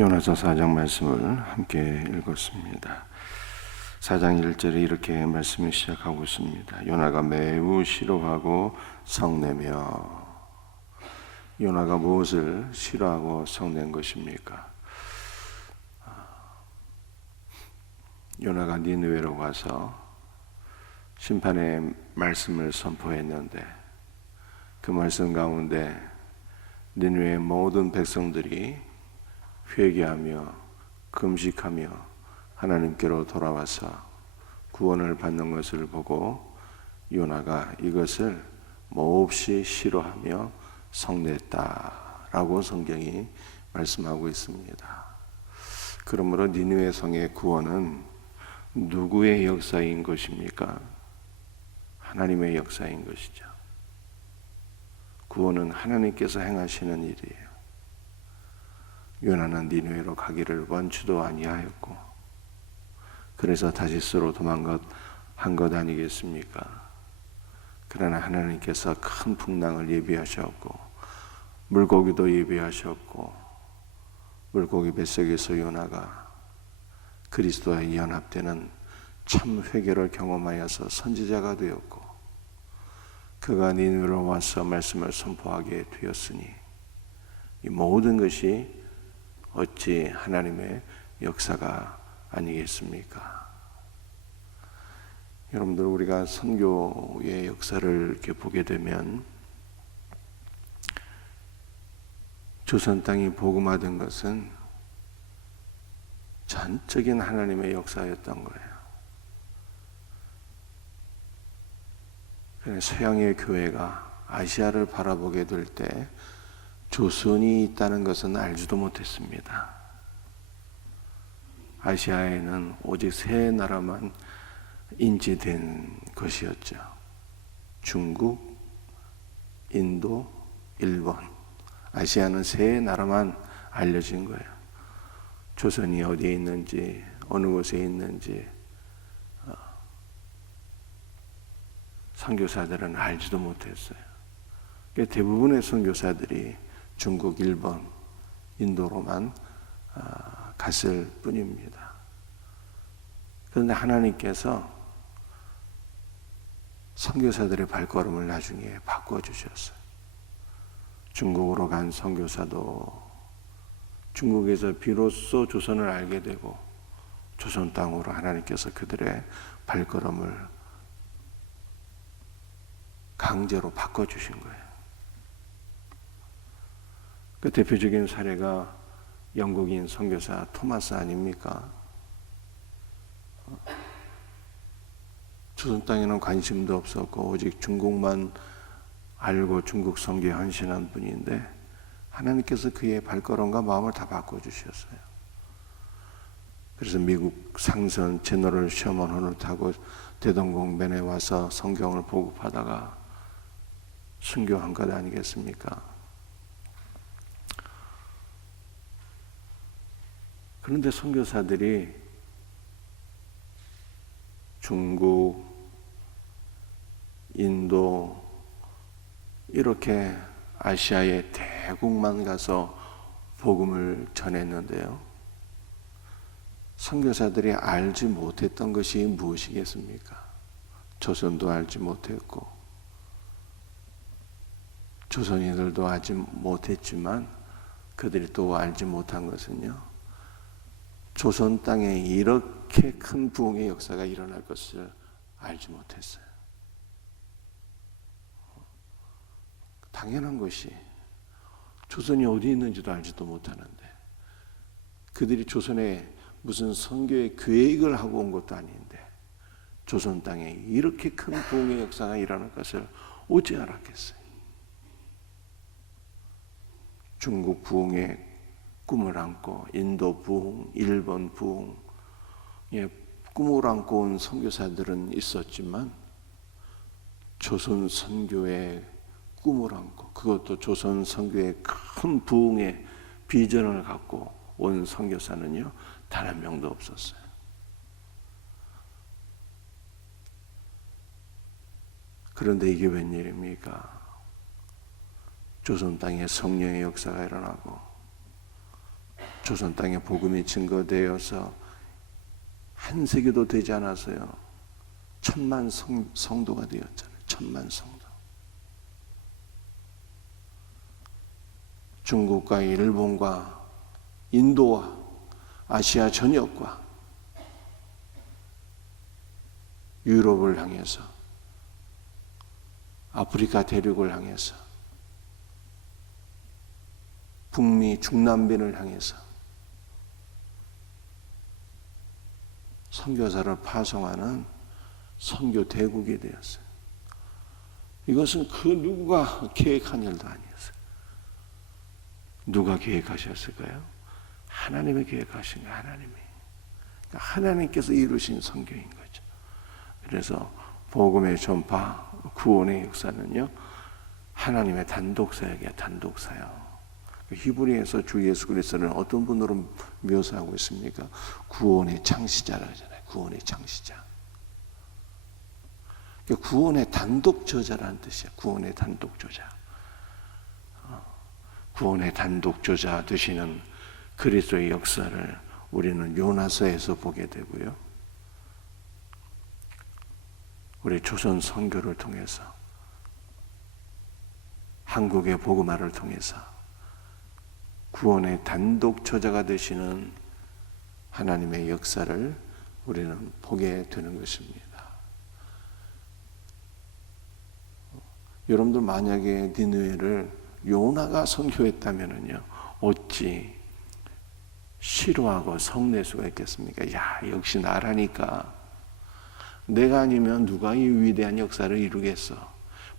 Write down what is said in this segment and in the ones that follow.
요나서 4장 말씀을 함께 읽었습니다. 4장 1절에 이렇게 말씀을 시작하고 있습니다. 요나가 매우 싫어하고 성내며. 요나가 무엇을 싫어하고 성낸 것입니까? 요나가 니느웨로 가서 심판의 말씀을 선포했는데 그 말씀 가운데 니느웨의 모든 백성들이 회개하며 금식하며 하나님께로 돌아와서 구원을 받는 것을 보고 요나가 이것을 몹시 싫어하며 성냈다라고 성경이 말씀하고 있습니다. 그러므로 니느웨 성의 구원은 누구의 역사인 것입니까? 하나님의 역사인 것이죠. 구원은 하나님께서 행하시는 일이에요. 요나는 니느웨로 가기를 원치도 아니하였고 그래서 다시스로 도망한 것 아니겠습니까? 그러나 하나님께서 큰 풍랑을 예비하셨고 물고기도 예비하셨고 물고기 뱃속에서 요나가 그리스도와 연합되는 참 회개를 경험하여서 선지자가 되었고 그가 니느웨로 와서 말씀을 선포하게 되었으니 이 모든 것이 어찌 하나님의 역사가 아니겠습니까? 여러분들, 우리가 선교의 역사를 이렇게 보게 되면 조선 땅이 복음화된 것은 전적인 하나님의 역사였던 거예요. 서양의 교회가 아시아를 바라보게 될 때 조선이 있다는 것은 알지도 못했습니다. 아시아에는 오직 세 나라만 인지된 것이었죠. 중국, 인도, 일본. 아시아는 세 나라만 알려진 거예요. 조선이 어디에 있는지, 어느 곳에 있는지 선교사들은 알지도 못했어요. 대부분의 선교사들이 중국, 일본, 인도로만 갔을 뿐입니다. 그런데 하나님께서 선교사들의 발걸음을 나중에 바꿔주셨어요. 중국으로 간 선교사도 중국에서 비로소 조선을 알게 되고 조선 땅으로 하나님께서 그들의 발걸음을 강제로 바꿔주신 거예요. 그 대표적인 사례가 영국인 선교사 토마스 아닙니까? 조선 땅에는 관심도 없었고 오직 중국만 알고 중국 선교에 헌신한 분인데 하나님께서 그의 발걸음과 마음을 다 바꿔주셨어요. 그래서 미국 상선 제너럴 셔먼호를 타고 대동공변에 와서 성경을 보급하다가 순교한 것 아니겠습니까? 그런데 선교사들이 중국, 인도 이렇게 아시아의 대국만 가서 복음을 전했는데요. 선교사들이 알지 못했던 것이 무엇이겠습니까? 조선도 알지 못했고 조선인들도 알지 못했지만 그들이 또 알지 못한 것은요. 조선 땅에 이렇게 큰 부흥의 역사가 일어날 것을 알지 못했어요. 당연한 것이 조선이 어디 있는지도 알지도 못하는데 그들이 조선에 무슨 선교의 계획을 하고 온 것도 아닌데 조선 땅에 이렇게 큰 부흥의 역사가 일어날 것을 어찌 알았겠어요? 중국 부흥의 꿈을 안고 인도 부흥, 일본 부흥, 꿈을 안고 온 선교사들은 있었지만 조선 선교의 꿈을 안고 그것도 조선 선교의 큰 부흥의 비전을 갖고 온 선교사는요 단 한 명도 없었어요. 그런데 이게 웬일입니까? 조선 땅에 성령의 역사가 일어나고 조선 땅에 복음이 증거되어서 한 세기도 되지 않았어요. 1000만 성도가 되었잖아요. 1000만 성도. 중국과 일본과 인도와 아시아 전역과 유럽을 향해서, 아프리카 대륙을 향해서, 북미 중남미를 향해서 선교사를 파송하는 선교 대국이 되었어요. 이것은 그 누구가 계획한 일도 아니었어요. 누가 계획하셨을까요? 하나님이 계획하신 거예요. 하나님이. 그러니까 하나님께서 이루신 선교인 거죠. 그래서 복음의 전파, 구원의 역사는요, 하나님의 단독 사역이야. 단독 사역. 히브리에서 주 예수 그리스도는 어떤 분으로 묘사하고 있습니까? 구원의 창시자라고 하잖아요. 구원의 창시자. 구원의 단독 저자라는 뜻이야. 구원의 단독 저자. 구원의 단독 저자 되시는 그리스도의 역사를 우리는 요나서에서 보게 되고요. 우리 조선 선교를 통해서, 한국의 복음화를 통해서 구원의 단독 저자가 되시는 하나님의 역사를 우리는 보게 되는 것입니다. 여러분들 만약에 니느웨를 요나가 선교했다면요, 어찌 싫어하고 성낼 수가 있겠습니까? 야, 역시 나라니까. 내가 아니면 누가 이 위대한 역사를 이루겠어?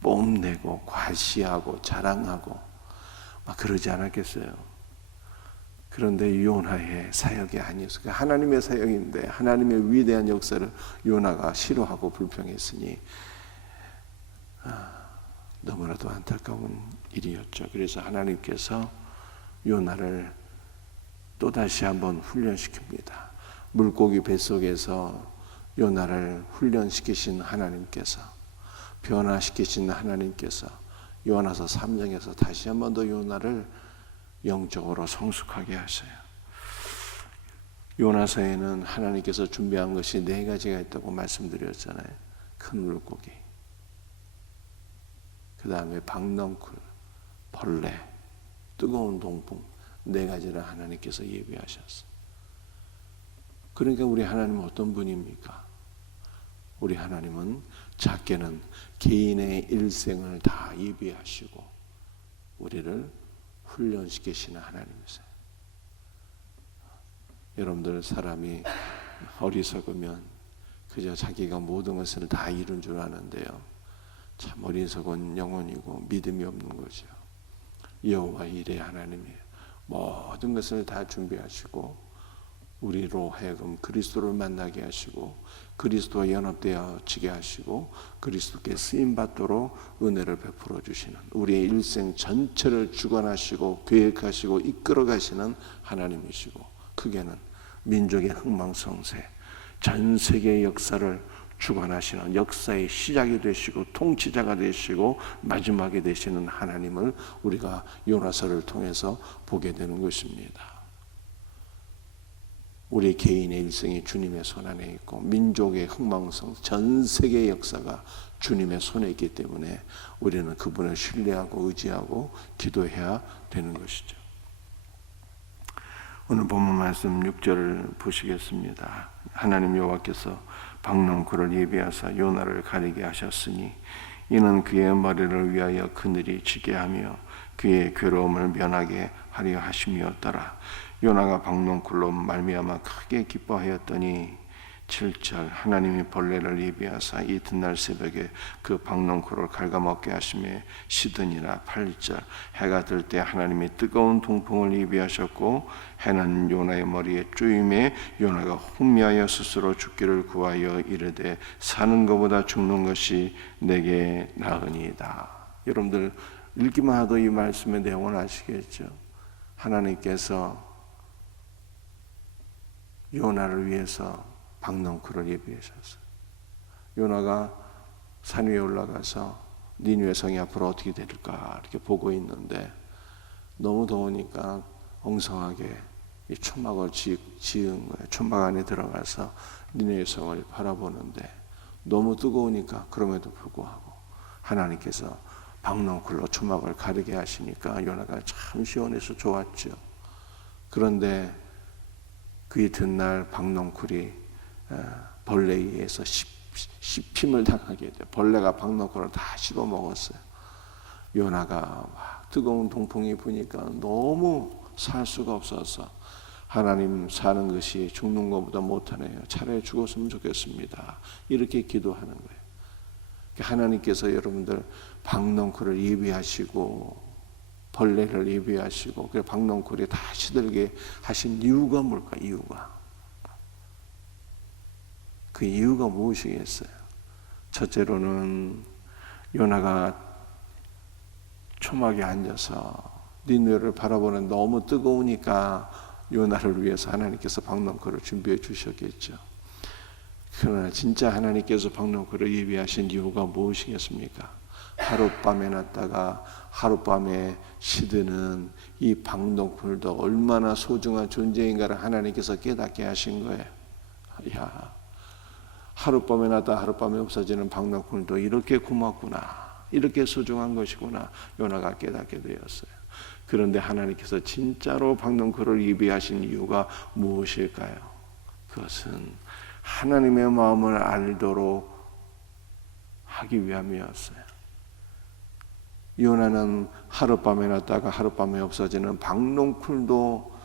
뽐내고 과시하고 자랑하고 막 그러지 않았겠어요? 그런데 요나의 사역이 아니었어요. 하나님의 사역인데 하나님의 위대한 역사를 요나가 싫어하고 불평했으니 너무나도 안타까운 일이었죠. 그래서 하나님께서 요나를 또다시 한번 훈련시킵니다. 물고기 뱃속에서 요나를 훈련시키신 하나님께서, 변화시키신 하나님께서 요나서 3장에서 다시 한 번 더 요나를 영적으로 성숙하게 하셔요. 요나서에는 하나님께서 준비한 것이 4가지가 있다고 말씀드렸잖아요. 큰 물고기, 그 다음에 박넝쿨, 벌레, 뜨거운 동풍, 4가지를 하나님께서 예비하셨어요. 그러니까 우리 하나님은 어떤 분입니까? 우리 하나님은 작게는 개인의 일생을 다 예비하시고 우리를 훈련시키시는 하나님이세요. 여러분들, 사람이 어리석으면 그저 자기가 모든 것을 다 이룬 줄 아는데요, 참 어리석은 영혼이고 믿음이 없는 거죠. 여호와 이레 하나님이에요. 모든 것을 다 준비하시고 우리로 하여금 그리스도를 만나게 하시고 그리스도와 연합되어지게 하시고 그리스도께 쓰임받도록 은혜를 베풀어 주시는, 우리의 일생 전체를 주관하시고 계획하시고 이끌어 가시는 하나님이시고, 크게는 민족의 흥망성쇠, 전 세계의 역사를 주관하시는, 역사의 시작이 되시고 통치자가 되시고 마지막에 되시는 하나님을 우리가 요나서를 통해서 보게 되는 것입니다. 우리 개인의 일생이 주님의 손 안에 있고 민족의 흥망성, 전 세계의 역사가 주님의 손에 있기 때문에 우리는 그분을 신뢰하고 의지하고 기도해야 되는 것이죠. 오늘 본문 말씀 6절을 보시겠습니다. 하나님 여호와께서 박넝쿨을 예비하사 요나를 가리게 하셨으니 이는 그의 머리를 위하여 그늘이 지게 하며 그의 괴로움을 면하게 하려 하심이었더라. 요나가 박넝쿨로 말미암아 크게 기뻐하였더니 7절 하나님이 벌레를 예비하사 이튿날 새벽에 그 박넝쿨을 갉아먹게 하심에 시드니라. 8절 해가 들 때 하나님이 뜨거운 동풍을 예비하셨고 해는 요나의 머리에 쪼임에 요나가 혼미하여 스스로 죽기를 구하여 이르되 사는 것보다 죽는 것이 내게 나으니이다. 여러분들 읽기만 하도 이 말씀의 내용을 아시겠죠? 하나님께서 요나를 위해서 박넝쿨을 예비하셨어요. 요나가 산 위에 올라가서 니느웨 성이 앞으로 어떻게 될까 이렇게 보고 있는데 너무 더우니까 엉성하게 이 초막을 지은 거예요. 초막 안에 들어가서 니네의 성을 바라보는데 너무 뜨거우니까 그럼에도 불구하고 하나님께서 박넝쿨로 초막을 가르게 하시니까 요나가 참 시원해서 좋았죠. 그런데 그 이튿날 박넝쿨이 벌레에 의해서 씹힘을 당하게 돼요. 벌레가 박넝쿨을 다 씹어 먹었어요. 요나가 막 뜨거운 동풍이 부니까 너무 살 수가 없어서 하나님, 사는 것이 죽는 것보다 못하네요. 차라리 죽었으면 좋겠습니다. 이렇게 기도하는 거예요. 하나님께서 여러분들 박넝쿨을 예비하시고 벌레를 예비하시고 그 박넝쿨이 다 시들게 하신 이유가 뭘까? 그 이유가 무엇이겠어요? 첫째로는 요나가 초막에 앉아서 니느웨를 바라보는 너무 뜨거우니까 요나를 위해서 하나님께서 박넝쿨을 준비해 주셨겠죠. 그러나 진짜 하나님께서 박넝쿨을 예비하신 이유가 무엇이겠습니까? 하룻밤에 놨다가 하룻밤에 시드는 이 박넝쿨도 얼마나 소중한 존재인가를 하나님께서 깨닫게 하신 거예요. 야, 하룻밤에 놨다가 하룻밤에 없어지는 박넝쿨도 이렇게 고맙구나, 이렇게 소중한 것이구나 요나가 깨닫게 되었어요. 그런데 하나님께서 진짜로 박넝쿨을 예비하신 이유가 무엇일까요? 그것은 하나님의 마음을 알도록 하기 위함이었어요. 요나는 하룻밤에 놨다가 하룻밤에 없어지는 박넝쿨도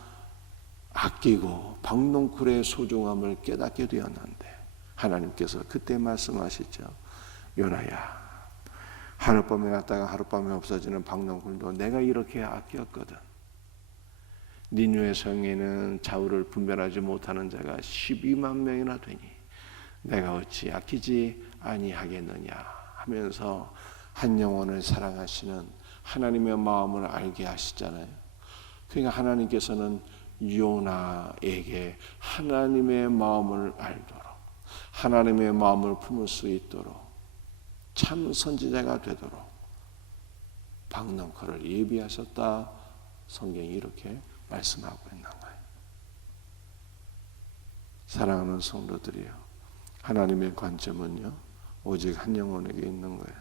아끼고 박넝쿨의 소중함을 깨닫게 되었는데 하나님께서 그때 말씀하시죠. 요나야, 하룻밤에 놨다가 하룻밤에 없어지는 박넝쿨도 내가 이렇게 아꼈거든. 니느웨 성에는 좌우를 분별하지 못하는 자가 12만 명이나 되니 내가 어찌 아끼지 아니하겠느냐 하면서 한 영혼을 사랑하시는 하나님의 마음을 알게 하시잖아요. 그러니까 하나님께서는 요나에게 하나님의 마음을 알도록, 하나님의 마음을 품을 수 있도록, 참 선지자가 되도록 박넝쿨을 예비하셨다. 성경이 이렇게 말씀하고 있는 거예요. 사랑하는 성도들이요, 하나님의 관점은요 오직 한 영혼에게 있는 거예요.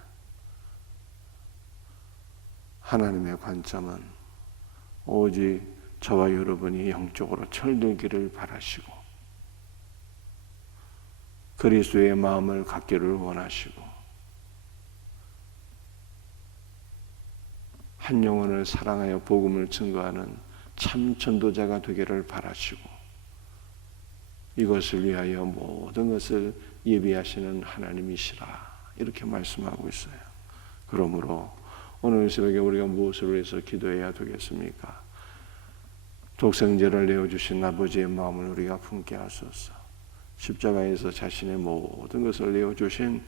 하나님의 관점은 오직 저와 여러분이 영적으로 철들기를 바라시고 그리스도의 마음을 갖기를 원하시고 한 영혼을 사랑하여 복음을 증거하는 참 전도자가 되기를 바라시고 이것을 위하여 모든 것을 예비하시는 하나님이시라 이렇게 말씀하고 있어요. 그러므로 오늘 새벽에 우리가 무엇을 위해서 기도해야 되겠습니까? 독생자를 내어주신 아버지의 마음을 우리가 품게 하소서. 십자가에서 자신의 모든 것을 내어주신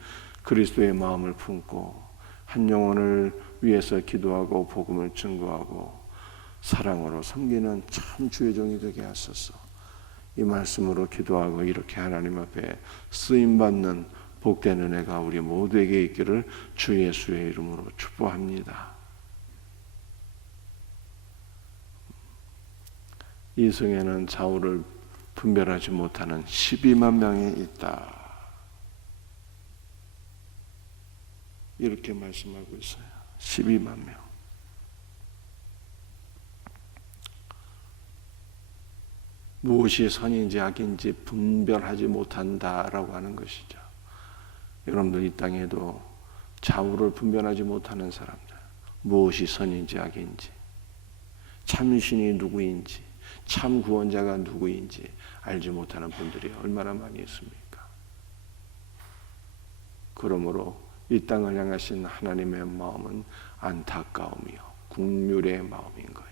그리스도의 마음을 품고 한 영혼을 위해서 기도하고 복음을 증거하고 사랑으로 섬기는 참 주의 종이 되게 하소서. 이 말씀으로 기도하고 이렇게 하나님 앞에 쓰임받는 복된 은혜가 우리 모두에게 있기를 주 예수의 이름으로 축복합니다. 이 성에는 좌우를 분별하지 못하는 12만 명이 있다. 이렇게 말씀하고 있어요. 12만 명. 무엇이 선인지 악인지 분별하지 못한다라고 하는 것이죠. 여러분들 이 땅에도 좌우를 분별하지 못하는 사람들, 무엇이 선인지 악인지, 참신이 누구인지, 참 구원자가 누구인지 알지 못하는 분들이 얼마나 많이 있습니까? 그러므로 이 땅을 향하신 하나님의 마음은 안타까움이요 긍휼의 마음인 거예요.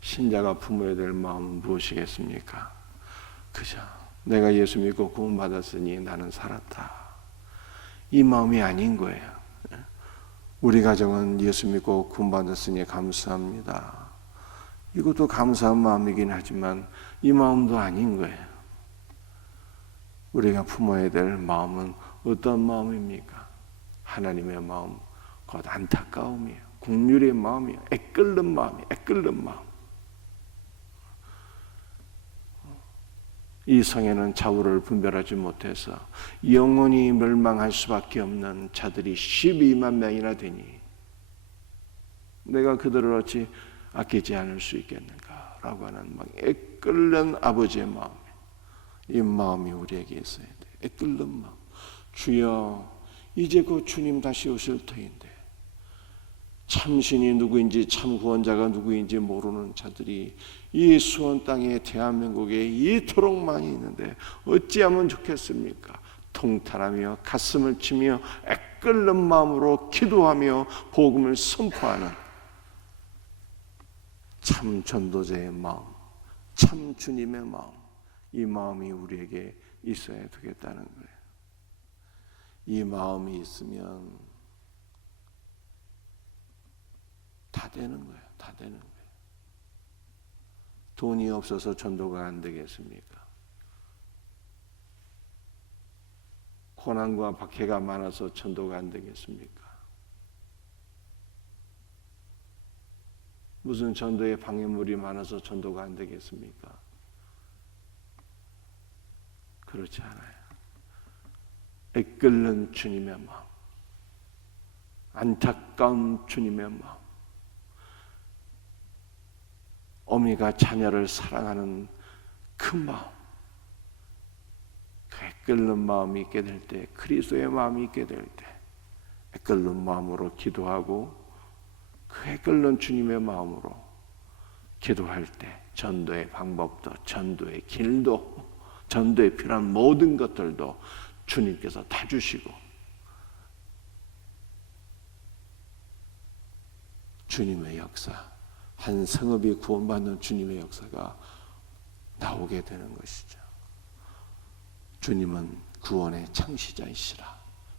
신자가 품어야 될 마음은 무엇이겠습니까? 그저 내가 예수 믿고 구원받았으니 나는 살았다. 이 마음이 아닌 거예요. 우리 가정은 예수 믿고 구원받았으니 감사합니다. 이것도 감사한 마음이긴 하지만 이 마음도 아닌 거예요. 우리가 품어야 될 마음은 어떤 마음입니까? 하나님의 마음, 곧 안타까움이에요. 긍휼의 마음이요. 애끓는 마음이, 애끓는 마음. 이 성에는 좌우를 분별하지 못해서 영원히 멸망할 수밖에 없는 자들이 12만 명이나 되니 내가 그들을 어찌 아끼지 않을 수 있겠는가 라고 하는 막 애끓는 아버지의 마음, 이 마음이 우리에게 있어야 돼. 애끓는 마음. 주여, 이제 그 주님 다시 오실 터인데 참 신이 누구인지 참 구원자가 누구인지 모르는 자들이 이 수원 땅에 대한민국에 이토록 많이 있는데 어찌하면 좋겠습니까? 통탄하며 가슴을 치며 애끓는 마음으로 기도하며 복음을 선포하는 참 전도자의 마음, 참 주님의 마음, 이 마음이 우리에게 있어야 되겠다는 거예요. 이 마음이 있으면 다 되는 거예요. 다 되는 거예요. 돈이 없어서 전도가 안 되겠습니까? 고난과 박해가 많아서 전도가 안 되겠습니까? 무슨 전도의 방해물이 많아서 전도가 안 되겠습니까? 그렇지 않아요. 애끓는 주님의 마음, 안타까운 주님의 마음, 어미가 자녀를 사랑하는 그 마음, 그 애끓는 마음이 있게 될 때, 그리스도의 마음이 있게 될 때 애끓는 마음으로 기도하고 그 애끓는 주님의 마음으로 기도할 때 전도의 방법도, 전도의 길도, 전도에 필요한 모든 것들도 주님께서 다 주시고 주님의 역사, 한 성읍이 구원받는 주님의 역사가 나오게 되는 것이죠. 주님은 구원의 창시자이시라.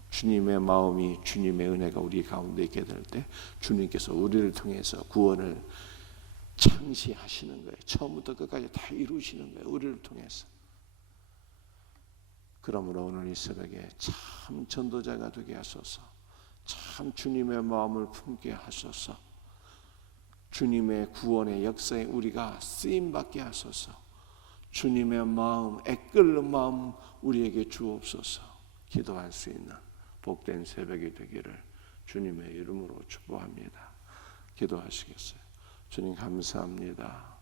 주님의 마음이, 주님의 은혜가 우리 가운데 있게 될 때 주님께서 우리를 통해서 구원을 창시하시는 거예요. 처음부터 끝까지 다 이루시는 거예요. 우리를 통해서. 그러므로 오늘 이 새벽에 참 전도자가 되게 하소서. 참 주님의 마음을 품게 하소서. 주님의 구원의 역사에 우리가 쓰임받게 하소서. 주님의 마음, 애끓는 마음 우리에게 주옵소서. 기도할 수 있는 복된 새벽이 되기를 주님의 이름으로 축복합니다. 기도하시겠어요? 주님 감사합니다.